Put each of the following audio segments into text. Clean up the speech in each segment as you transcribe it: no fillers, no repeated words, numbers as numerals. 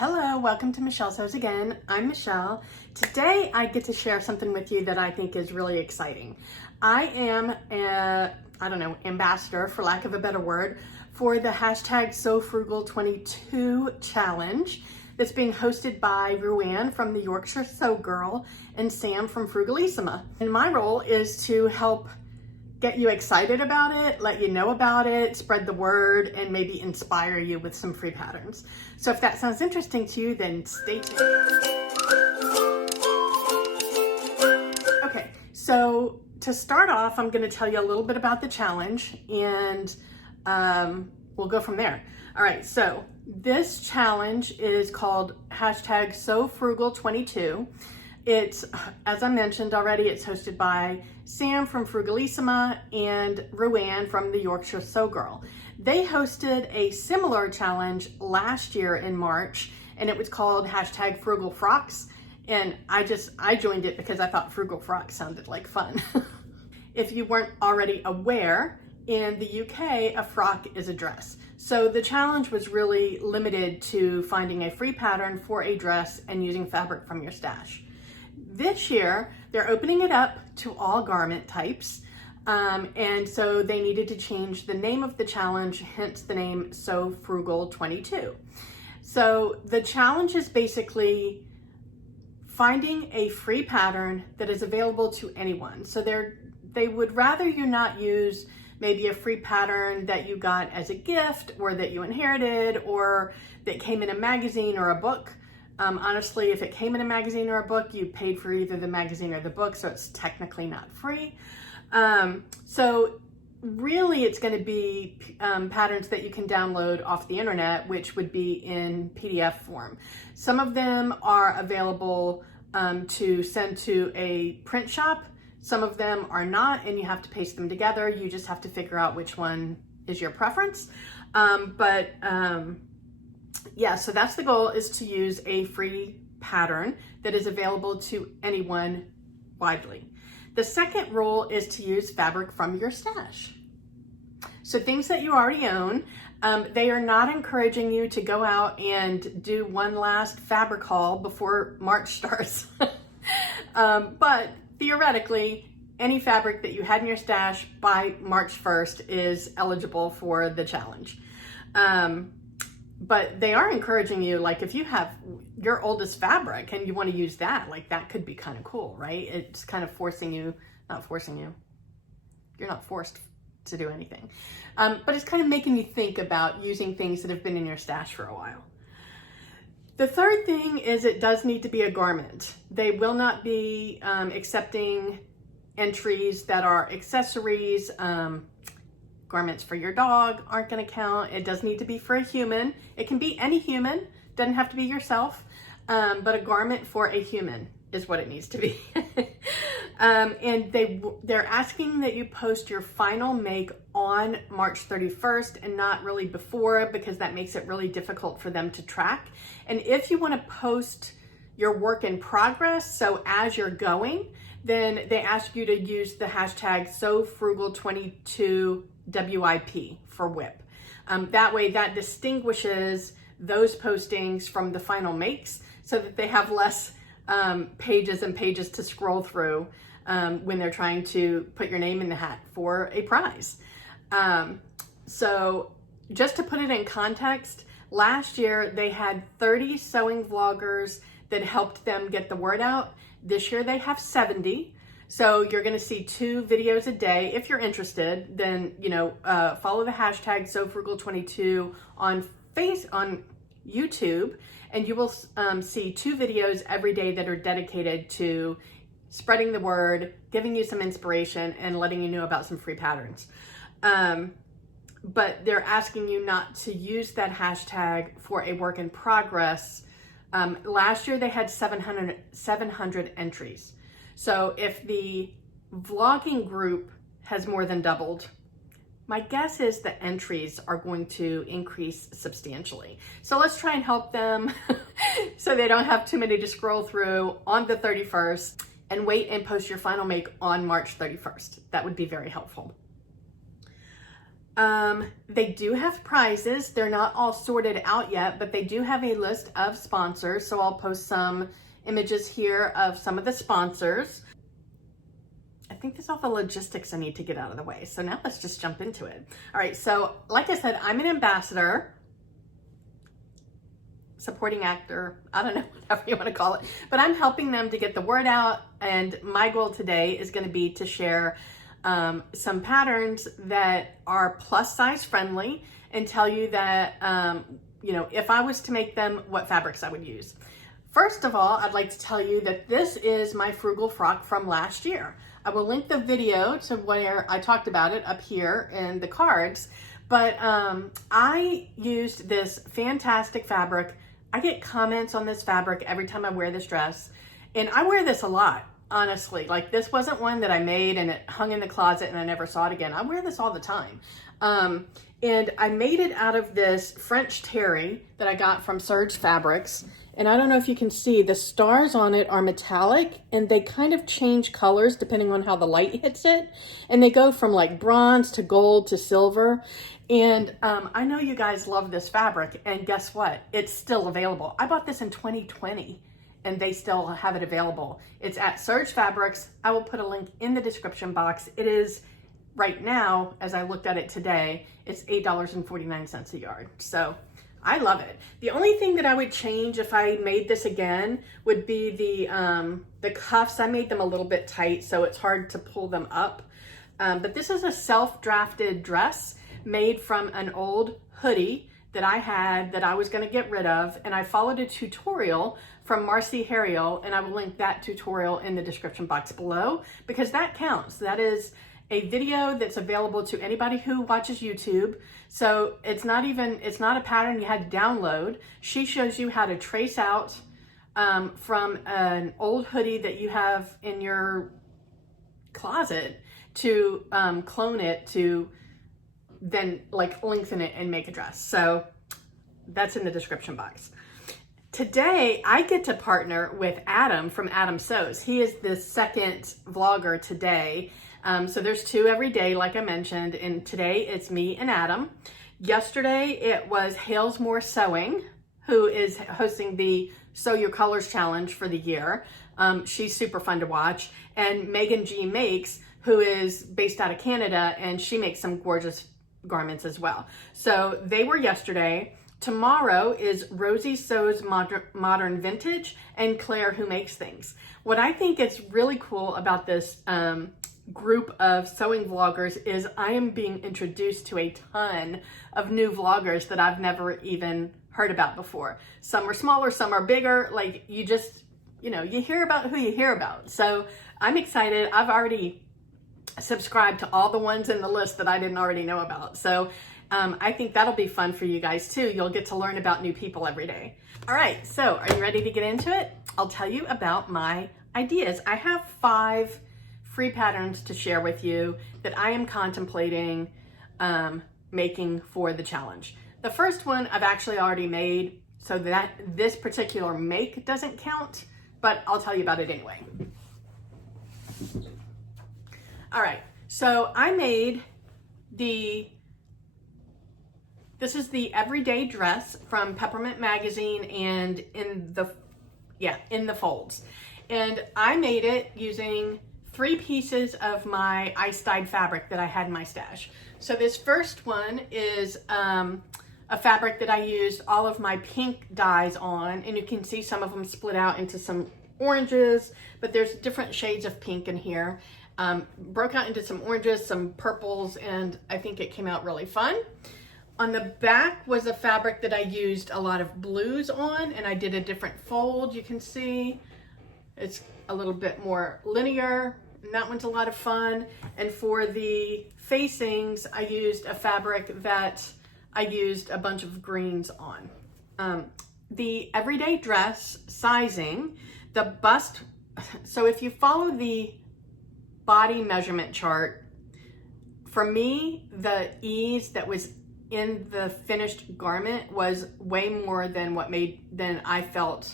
Hello, welcome to Michelle Sews Again. I'm Michelle. Today I get to share something with you that I think is really exciting. I am ambassador, for lack of a better word, for the hashtag SewFrugal22 challenge that's being hosted by Ruanne from the Yorkshire Sew Girl and Sam from Frugalissima. And my role is to help get you excited about it, let you know about it, spread the word, and maybe inspire you with some free patterns. So if that sounds interesting to you, then stay tuned. Okay, so to start off, I'm gonna tell you a little bit about the challenge and we'll go from there. All right, so this challenge is called hashtag SewFrugal22. It's, as I mentioned already, it's hosted by Sam from Frugalissima and Ruanne from the Yorkshire Sew Girl. They hosted a similar challenge last year in March, and it was called hashtag Frugal Frocks. And I joined it because I thought Frugal Frocks sounded like fun. If you weren't already aware, in the UK, a frock is a dress. So the challenge was really limited to finding a free pattern for a dress and using fabric from your stash. This year, they're opening it up to all garment types, and so they needed to change the name of the challenge, hence the name SewFrugal22. So the challenge is basically finding a free pattern that is available to anyone. So they would rather you not use maybe a free pattern that you got as a gift or that you inherited or that came in a magazine or a book. Honestly, if it came in a magazine or a book, you paid for either the magazine or the book, so it's technically not free. So really it's going to be patterns that you can download off the internet, which would be in PDF form. Some of them are available to send to a print shop. Some of them are not, and you have to paste them together. You just have to figure out which one is your preference. Yeah, so that's the goal, is to use a free pattern that is available to anyone widely. The second rule is to use fabric from your stash. So things that you already own, they are not encouraging you to go out and do one last fabric haul before March starts. But theoretically, any fabric that you had in your stash by March 1st is eligible for the challenge. But they are encouraging you, like if you have your oldest fabric and you want to use that, like that could be kind of cool, right? It's kind of you're not forced to do anything. But it's kind of making you think about using things that have been in your stash for a while. The third thing is it does need to be a garment. They will not be accepting entries that are accessories. Garments for your dog aren't going to count. It does need to be for a human. It can be any human, doesn't have to be yourself, but a garment for a human is what it needs to be. And they're asking that you post your final make on March 31st and not really before, because that makes it really difficult for them to track. And if you want to post your work in progress, so as you're going, then they ask you to use the hashtag SewFrugal22 WIP for WIP. That way that distinguishes those postings from the final makes so that they have less pages and pages to scroll through when they're trying to put your name in the hat for a prize. So just to put it in context, last year they had 30 sewing vloggers that helped them get the word out. This year they have 70. So you're going to see 2 videos a day. If you're interested, then, follow the hashtag SewFrugal22 on YouTube, and you will see 2 videos every day that are dedicated to spreading the word, giving you some inspiration, and letting you know about some free patterns. But they're asking you not to use that hashtag for a work in progress. Last year they had 700 entries. So if the vlogging group has more than doubled, my guess is the entries are going to increase substantially. So let's try and help them so they don't have too many to scroll through on the 31st, and wait and post your final make on March 31st. That would be very helpful. They do have prizes. They're not all sorted out yet, but they do have a list of sponsors. So I'll post some images here of some of the sponsors. I think there's all the logistics I need to get out of the way. So now let's just jump into it. All right, so like I said, I'm an ambassador, supporting actor, I don't know, whatever you want to call it, but I'm helping them to get the word out. And my goal today is going to be to share some patterns that are plus size friendly and tell you that, you know, if I was to make them, what fabrics I would use. First of all, I'd like to tell you that this is my frugal frock from last year. I will link the video to where I talked about it up here in the cards, but I used this fantastic fabric. I get comments on this fabric every time I wear this dress, and I wear this a lot, honestly. Like, this wasn't one that I made and it hung in the closet and I never saw it again. I wear this all the time. And I made it out of this French terry that I got from Serge Fabrics. And I don't know if you can see, the stars on it are metallic and they kind of change colors depending on how the light hits it. And they go from like bronze to gold to silver. And I know you guys love this fabric, and guess what? It's still available. I bought this in 2020 and they still have it available. It's at Serge Fabrics. I will put a link in the description box. It is right now, as I looked at it today, it's $8.49 a yard. So I love it. The only thing that I would change if I made this again would be the cuffs. I made them a little bit tight, so it's hard to pull them up. But this is a self-drafted dress made from an old hoodie that I had that I was going to get rid of, and I followed a tutorial from Marcy Harriel, and I will link that tutorial in the description box below because that counts. That is a video that's available to anybody who watches YouTube. So it's not a pattern you had to download. She shows you how to trace out from an old hoodie that you have in your closet to clone it to then like lengthen it and make a dress. So that's in the description box. Today, I get to partner with Adam from Adam Sews. He is the second vlogger today. So there's two every day, like I mentioned, and today it's me and Adam. Yesterday, it was Halesmore Sewing, who is hosting the Sew Your Colors Challenge for the year. She's super fun to watch. And Megan G Makes, who is based out of Canada, and she makes some gorgeous garments as well. So they were yesterday. Tomorrow is Rosie Sews Modern Vintage and Claire Who Makes Things. What I think is really cool about this group of sewing vloggers is I am being introduced to a ton of new vloggers that I've never even heard about before. Some are smaller, some are bigger. Like, you just, you know, you hear about who you hear about. So I'm excited. I've already subscribed to all the ones in the list that I didn't already know about. So I think that'll be fun for you guys too. You'll get to learn about new people every day. All right, so are you ready to get into it? I'll tell you about my ideas. I have 5 free patterns to share with you that I am contemplating making for the challenge. The first one I've actually already made, so that this particular make doesn't count, but I'll tell you about it anyway. All right, so I made this is the everyday dress from Peppermint Magazine and in the folds. And I made it using 3 pieces of my ice dyed fabric that I had in my stash. So this first one is a fabric that I used all of my pink dyes on, and you can see some of them split out into some oranges, but there's different shades of pink in here. Broke out into some oranges, some purples, and I think it came out really fun. On the back was a fabric that I used a lot of blues on, and I did a different fold. You can see it's a little bit more linear, and that one's a lot of fun. And for the facings, I used a fabric that I used a bunch of greens on. The everyday dress sizing, the bust, so if you follow the body measurement chart, for me, the ease that was in the finished garment was way more than than I felt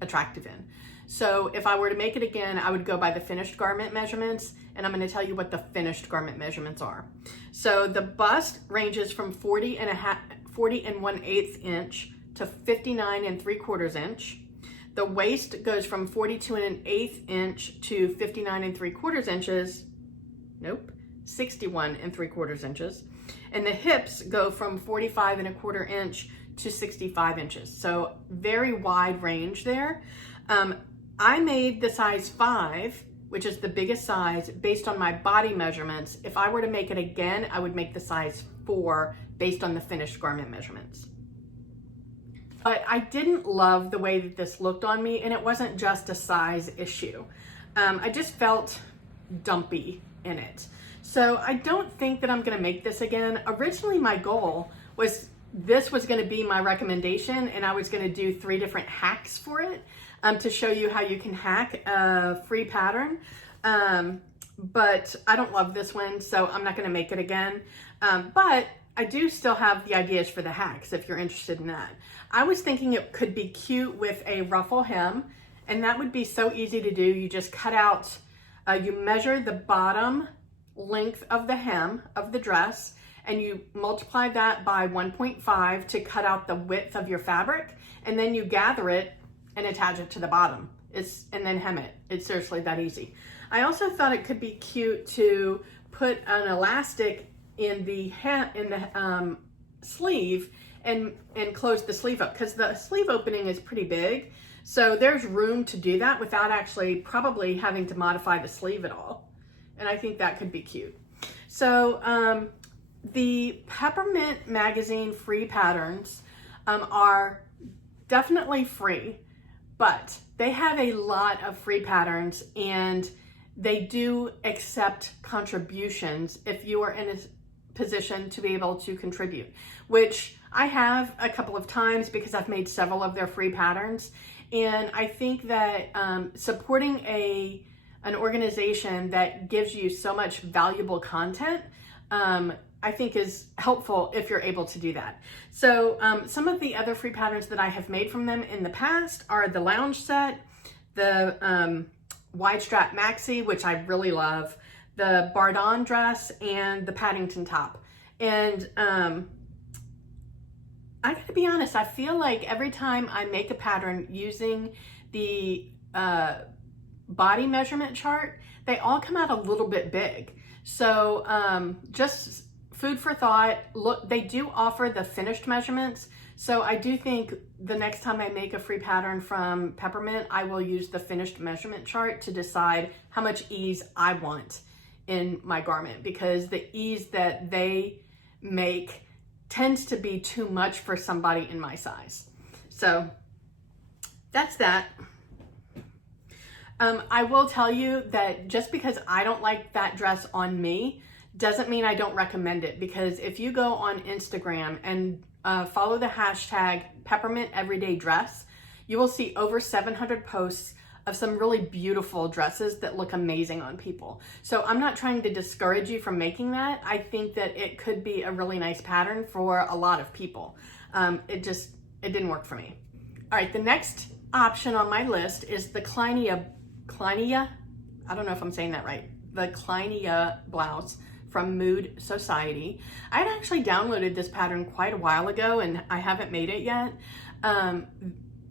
attractive in. So if I were to make it again, I would go by the finished garment measurements, and I'm going to tell you what the finished garment measurements are. So the bust ranges from 40 and 1/8 inch to 59 3/4 inch. The waist goes from 42 1/8 inch to 59 3/4 inches. Nope, 61 3/4 inches. And the hips go from 45 1/4 inch to 65 inches. So very wide range there. I made the size 5, which is the biggest size, based on my body measurements. If I were to make it again, I would make the size 4 based on the finished garment measurements. But I didn't love the way that this looked on me, and it wasn't just a size issue. I just felt dumpy in it. So I don't think that I'm gonna make this again. Originally, my goal was this was gonna be my recommendation, and I was gonna do 3 different hacks for it to show you how you can hack a free pattern. But I don't love this one, so I'm not gonna make it again. But I do still have the ideas for the hacks if you're interested in that. I was thinking it could be cute with a ruffle hem, and that would be so easy to do. You just cut out, you measure the bottom length of the hem of the dress, and you multiply that by 1.5 to cut out the width of your fabric, and then you gather it and attach it to the bottom. And then hem it. It's seriously that easy. I also thought it could be cute to put an elastic in the sleeve and close the sleeve up, because the sleeve opening is pretty big. So there's room to do that without actually probably having to modify the sleeve at all. And I think that could be cute. So the Peppermint Magazine free patterns are definitely free, but they have a lot of free patterns, and they do accept contributions if you are in a position to be able to contribute, which I have a couple of times because I've made several of their free patterns. And I think that supporting an organization that gives you so much valuable content, I think is helpful if you're able to do that. So some of the other free patterns that I have made from them in the past are the lounge set, the wide strap maxi, which I really love, the Bardon dress, and the Paddington top. And I gotta be honest, I feel like every time I make a pattern using the body measurement chart, they all come out a little bit big. So just food for thought. Look, they do offer the finished measurements. So I do think the next time I make a free pattern from Peppermint, I will use the finished measurement chart to decide how much ease I want in my garment, because the ease that they make tends to be too much for somebody in my size. So that's that. I will tell you that just because I don't like that dress on me doesn't mean I don't recommend it, because if you go on Instagram and follow the hashtag Peppermint Everyday Dress, you will see over 700 posts of some really beautiful dresses that look amazing on people. So I'm not trying to discourage you from making that. I think that it could be a really nice pattern for a lot of people. It didn't work for me. All right, the next option on my list is the Clinia, I don't know if I'm saying that right, the Clinia Blouse from Mood Society. I had actually downloaded this pattern quite a while ago, and I haven't made it yet.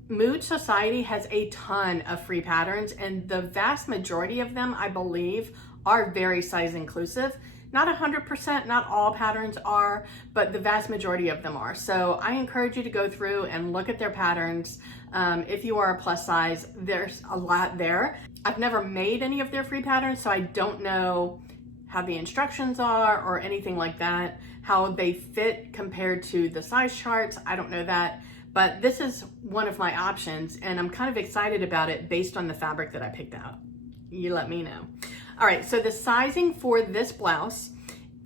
Mood Society has a ton of free patterns, and the vast majority of them, I believe, are very size inclusive. Not 100%, not all patterns are, but the vast majority of them are. So I encourage you to go through and look at their patterns. If you are a plus size, there's a lot there. I've never made any of their free patterns, so I don't know how the instructions are or anything like that, how they fit compared to the size charts. I don't know that. But this is one of my options, and I'm kind of excited about it based on the fabric that I picked out. You let me know. All right, so the sizing for this blouse,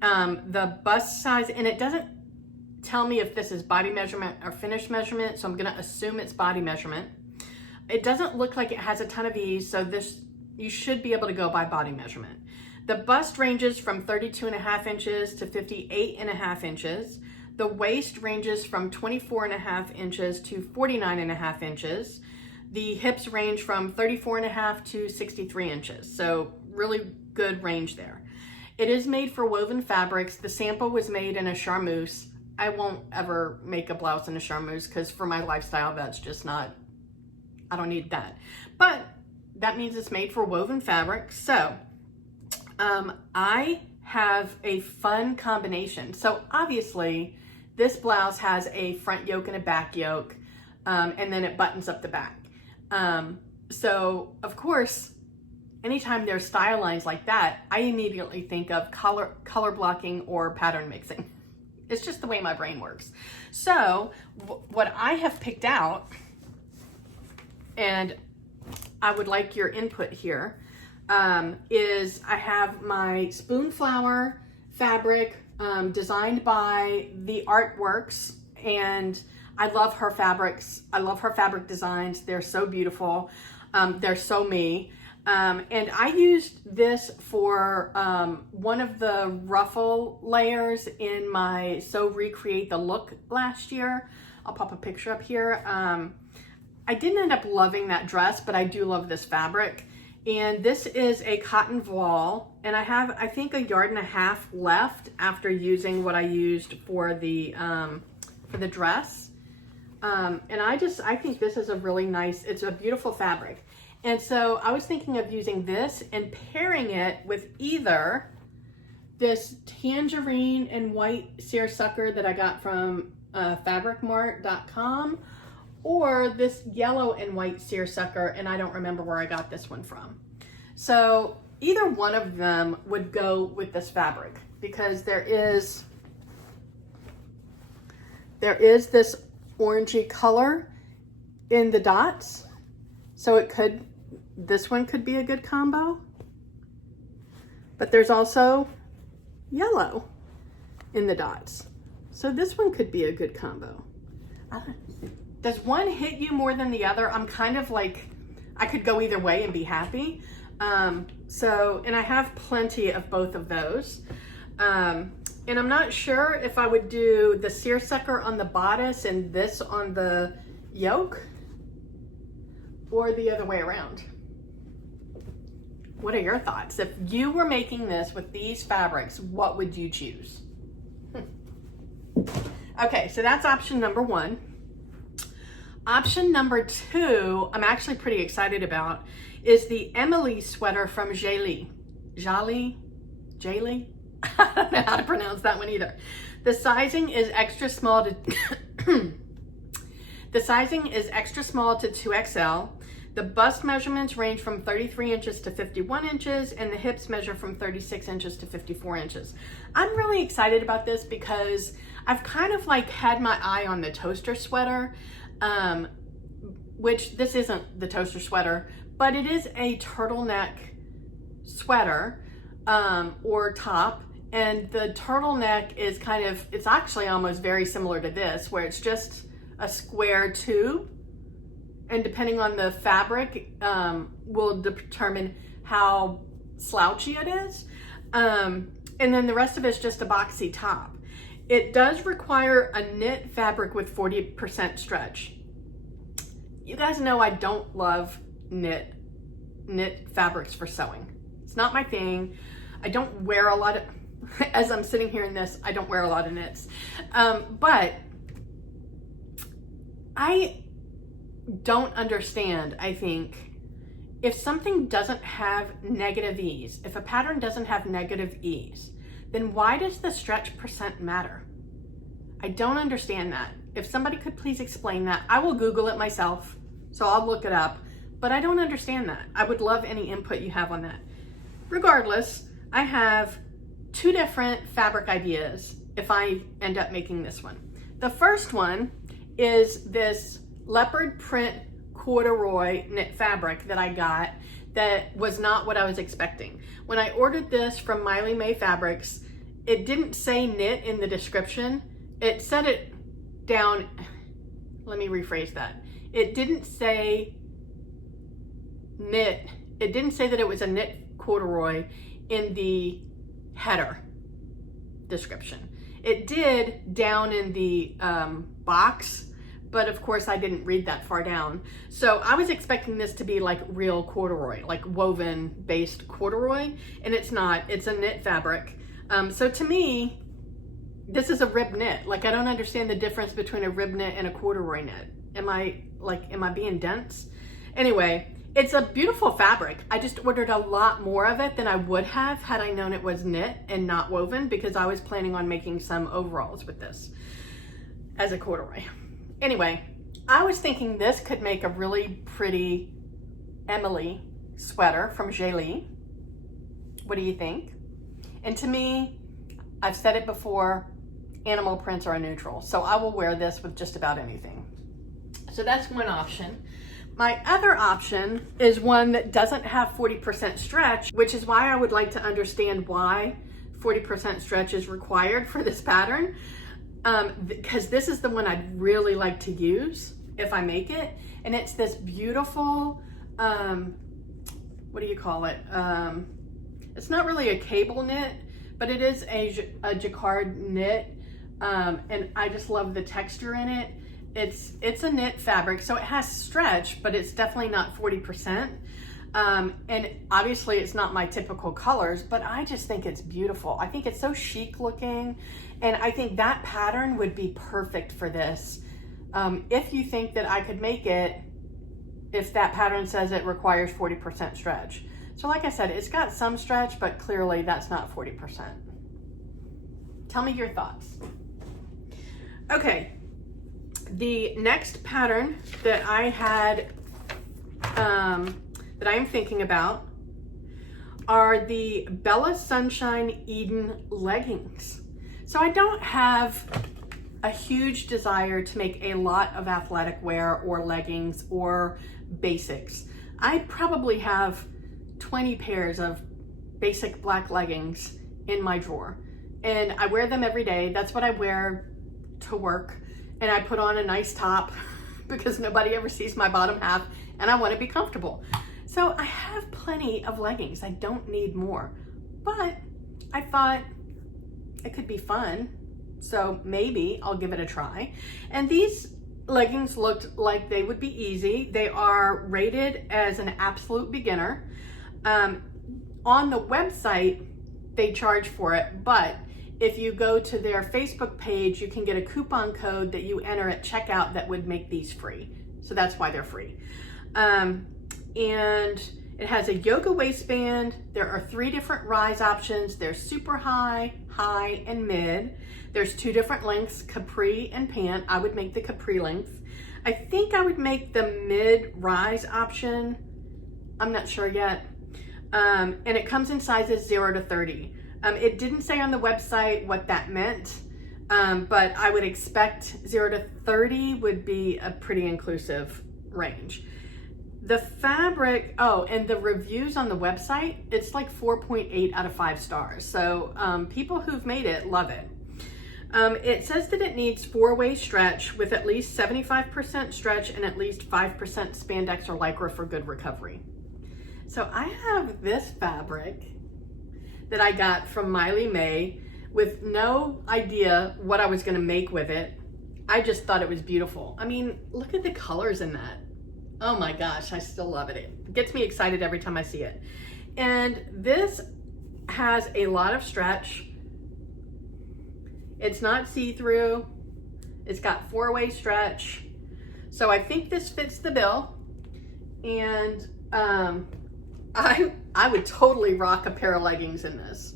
the bust size, and it doesn't tell me if this is body measurement or finished measurement, so I'm gonna assume it's body measurement. It doesn't look like it has a ton of ease, so you should be able to go by body measurement. The bust ranges from 32.5 inches to 58.5 inches. The waist ranges from 24.5 inches to 49.5 inches. The hips range from 34.5 to 63 inches. So really good range there. It is made for woven fabrics. The sample was made in a charmeuse. I won't ever make a blouse in a charmeuse because for my lifestyle, that's just not, I don't need that. But that means it's made for woven fabric. So I have a fun combination. So obviously this blouse has a front yoke and a back yoke, and then it buttons up the back. So of course, anytime there's style lines like that, I immediately think of color blocking or pattern mixing. It's just the way my brain works. So what I have picked out, and I would like your input here, is I have my Spoonflower fabric designed by the Artworks, and I love her fabrics. I love her fabric designs. They're so beautiful. They're so me. And I used this for one of the ruffle layers in my So Recreate the Look last year. I'll pop a picture up here. I didn't end up loving that dress, but I do love this fabric. And this is a cotton voile, and I have, I think, 1.5 yards left after using what I used for the dress. And I think this is a really nice, it's a beautiful fabric. And so I was thinking of using this and pairing it with either this tangerine and white seersucker that I got from fabricmart.com, or this yellow and white seersucker, and I don't remember where I got this one from. So either one of them would go with this fabric, because there is this orangey color in the dots. So this one could be a good combo, but there's also yellow in the dots. So this one could be a good combo. Does one hit you more than the other? I'm kind of like, I could go either way and be happy. And I have plenty of both of those. And I'm not sure if I would do the seersucker on the bodice and this on the yoke, or the other way around. What are your thoughts? If you were making this with these fabrics, what would you choose? Okay, so that's option number one. Option number two, I'm actually pretty excited about, is the Emily sweater from Jaylee. Jaylee? I don't know how to pronounce that one either. The sizing is extra small to the sizing is extra small to 2XL. The bust measurements range from 33 inches to 51 inches, and the hips measure from 36 inches to 54 inches. I'm really excited about this because I've kind of like had my eye on the toaster sweater, which this isn't the toaster sweater, but it is a turtleneck sweater or top. And the turtleneck is kind of, it's actually almost very similar to this, where it's just a square tube. And depending on the fabric, will determine how slouchy it is. And then the rest of it's just a boxy top. It does require a knit fabric with 40% stretch. You guys know I don't love knit fabrics for sewing. It's not my thing. I don't wear a lot of, as I'm sitting here in this, I don't wear a lot of knits. But I don't understand, I think, if something doesn't have negative ease, if a pattern doesn't have negative ease, then why does the stretch percent matter? I don't understand that. If somebody could please explain that. I will Google it myself, so I'll look it up, but I don't understand that. I would love any input you have on that. Regardless, I have two different fabric ideas if I end up making this one. The first one is this leopard print corduroy knit fabric that I got that was not what I was expecting. When I ordered this from Miley May Fabrics, it didn't say knit in the description. It said it down, let me rephrase that. It didn't say knit. It didn't say that it was a knit corduroy in the header description. It did down in the box, but of course I didn't read that far down. So I was expecting this to be like real corduroy, like woven based corduroy, and it's not. It's a knit fabric. So to me, this is a rib knit. Like, I don't understand the difference between a rib knit and a corduroy knit. Am I being dense? Anyway, it's a beautiful fabric. I just ordered a lot more of it than I would have had I known it was knit and not woven, because I was planning on making some overalls with this as a corduroy. Anyway, I was thinking this could make a really pretty Emily sweater from Jaylee. What do you think? And to me, I've said it before, animal prints are a neutral, so I will wear this with just about anything. So that's one option. My other option is one that doesn't have 40% stretch, which is why I would like to understand why 40% stretch is required for this pattern, because this is the one I'd really like to use if I make it. And it's this beautiful, what do you call it? It's not really a cable knit, but it is a jacquard knit. And I just love the texture in it. It's a knit fabric, so it has stretch, but it's definitely not 40%. And obviously it's not my typical colors, but I just think it's beautiful. I think it's so chic looking, and I think that pattern would be perfect for this. If you think that I could make it, if that pattern says it requires 40% stretch. So like I said, it's got some stretch, but clearly that's not 40%. Tell me your thoughts. Okay, the next pattern that I had, that I am thinking about are the Bella Sunshine Eden leggings. So I don't have a huge desire to make a lot of athletic wear or leggings or basics. I probably have 20 pairs of basic black leggings in my drawer, and I wear them every day. That's what I wear to work, and I put on a nice top because nobody ever sees my bottom half, and I want to be comfortable. So I have plenty of leggings. I don't need more, but I thought it could be fun, so maybe I'll give it a try. And these leggings looked like they would be easy. They are rated as an absolute beginner. On the website, they charge for it, but if you go to their Facebook page, you can get a coupon code that you enter at checkout that would make these free. So that's why they're free. And it has a yoga waistband. There are 3 different rise options. There's super high, high, and mid. There's 2 different lengths, capri and pant. I would make the capri length. I think I would make the mid rise option. I'm not sure yet. And it comes in sizes 0 to 30. It didn't say on the website what that meant, but I would expect 0 to 30 would be a pretty inclusive range. The fabric, oh, and the reviews on the website, it's like 4.8 out of 5 stars. So people who've made it love it. It says that it needs 4-way stretch with at least 75% stretch and at least 5% spandex or lycra for good recovery. So I have this fabric that I got from Miley May with no idea what I was gonna make with it. I just thought it was beautiful. I mean, look at the colors in that. Oh my gosh, I still love it. It gets me excited every time I see it. And this has a lot of stretch. It's not see-through. It's got 4-way stretch. So I think this fits the bill. And I would totally rock a pair of leggings in this.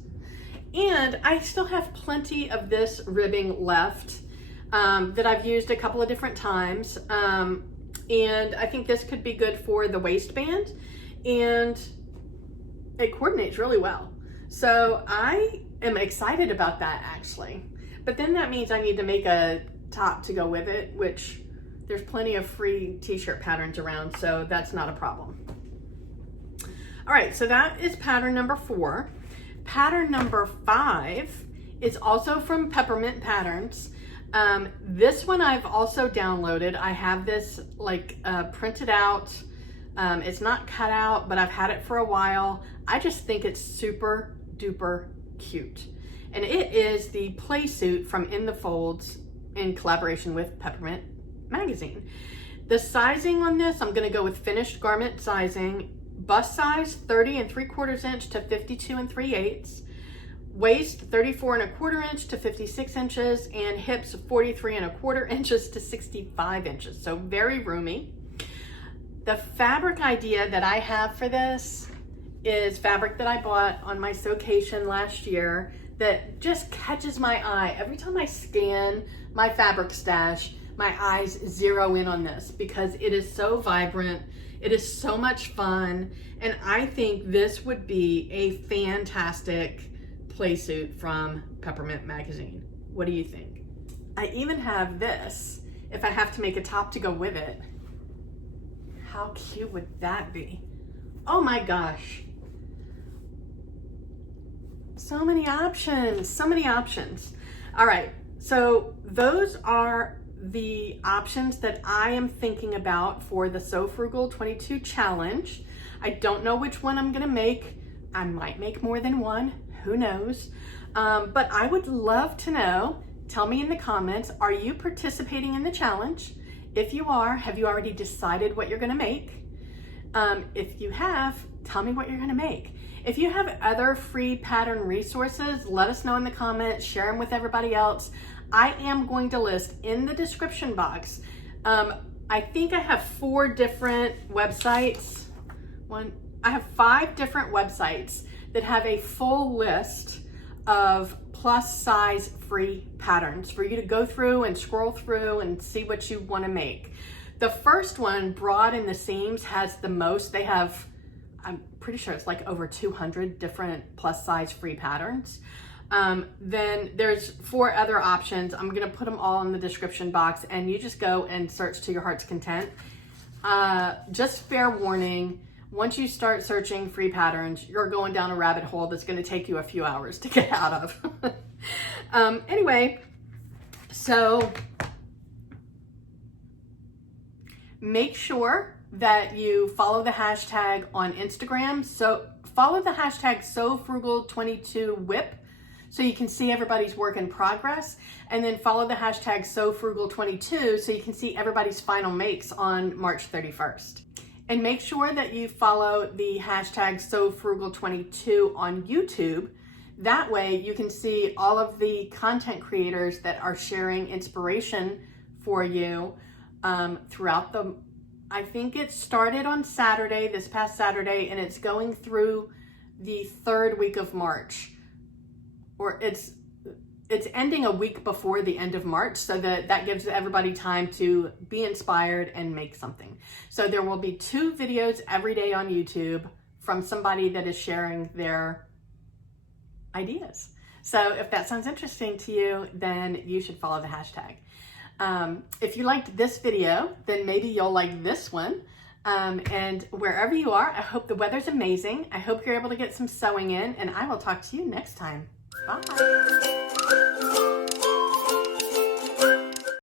And I still have plenty of this ribbing left that I've used a couple of different times. And I think this could be good for the waistband, and it coordinates really well. So I am excited about that actually. But then that means I need to make a top to go with it, which there's plenty of free t-shirt patterns around, so that's not a problem. All right, so that is pattern number 4. Pattern number 5 is also from Peppermint Patterns. This one I've also downloaded. I have this like printed out. It's not cut out, but I've had it for a while. I just think it's super duper cute. And it is the play suit from In the Folds in collaboration with Peppermint magazine. The sizing on this, I'm gonna go with finished garment sizing. Bust size 30 3/4 inch to 52 3/8. Waist 34 1/4 inch to 56 inches, and hips 43 1/4 inches to 65 inches. So very roomy. The fabric idea that I have for this is fabric that I bought on my Sewcation last year that just catches my eye. Every time I scan my fabric stash, my eyes zero in on this because it is so vibrant. It is so much fun. And I think this would be a fantastic play suit from Peppermint Magazine. What do you think? I even have this, if I have to make a top to go with it. How cute would that be? Oh my gosh. So many options, so many options. All right, so those are the options that I am thinking about for the Sew Frugal 22 challenge. I don't know which one I'm gonna make. I might make more than one, who knows? But I would love to know, tell me in the comments, are you participating in the challenge? If you are, have you already decided what you're gonna make? If you have, tell me what you're gonna make. If you have other free pattern resources, let us know in the comments, share them with everybody else. I am going to list in the description box. I think I have 4 different websites. I have 5 different websites that have a full list of plus size free patterns for you to go through and scroll through and see what you want to make. The first one, Broad in the Seams, has the most. They have, I'm pretty sure it's like over 200 different plus size free patterns. Then there's 4 other options. I'm gonna put them all in the description box and you just go and search to your heart's content. Just fair warning, once you start searching free patterns, you're going down a rabbit hole that's gonna take you a few hours to get out of. Anyway, so make sure that you follow the hashtag on Instagram. So follow the hashtag SewFrugal22WIP so you can see everybody's work in progress, and then follow the hashtag SewFrugal22 so you can see everybody's final makes on March 31st. And make sure that you follow the hashtag SewFrugal22 on YouTube. That way you can see all of the content creators that are sharing inspiration for you throughout the, I think it started on Saturday, this past Saturday, and it's going through the 3rd week of March. Or it's ending a week before the end of March, so that gives everybody time to be inspired and make something. So there will be 2 videos every day on YouTube from somebody that is sharing their ideas. So if that sounds interesting to you, then you should follow the hashtag. If you liked this video, then maybe you'll like this one. And wherever you are, I hope the weather's amazing. I hope you're able to get some sewing in, and I will talk to you next time. Bye.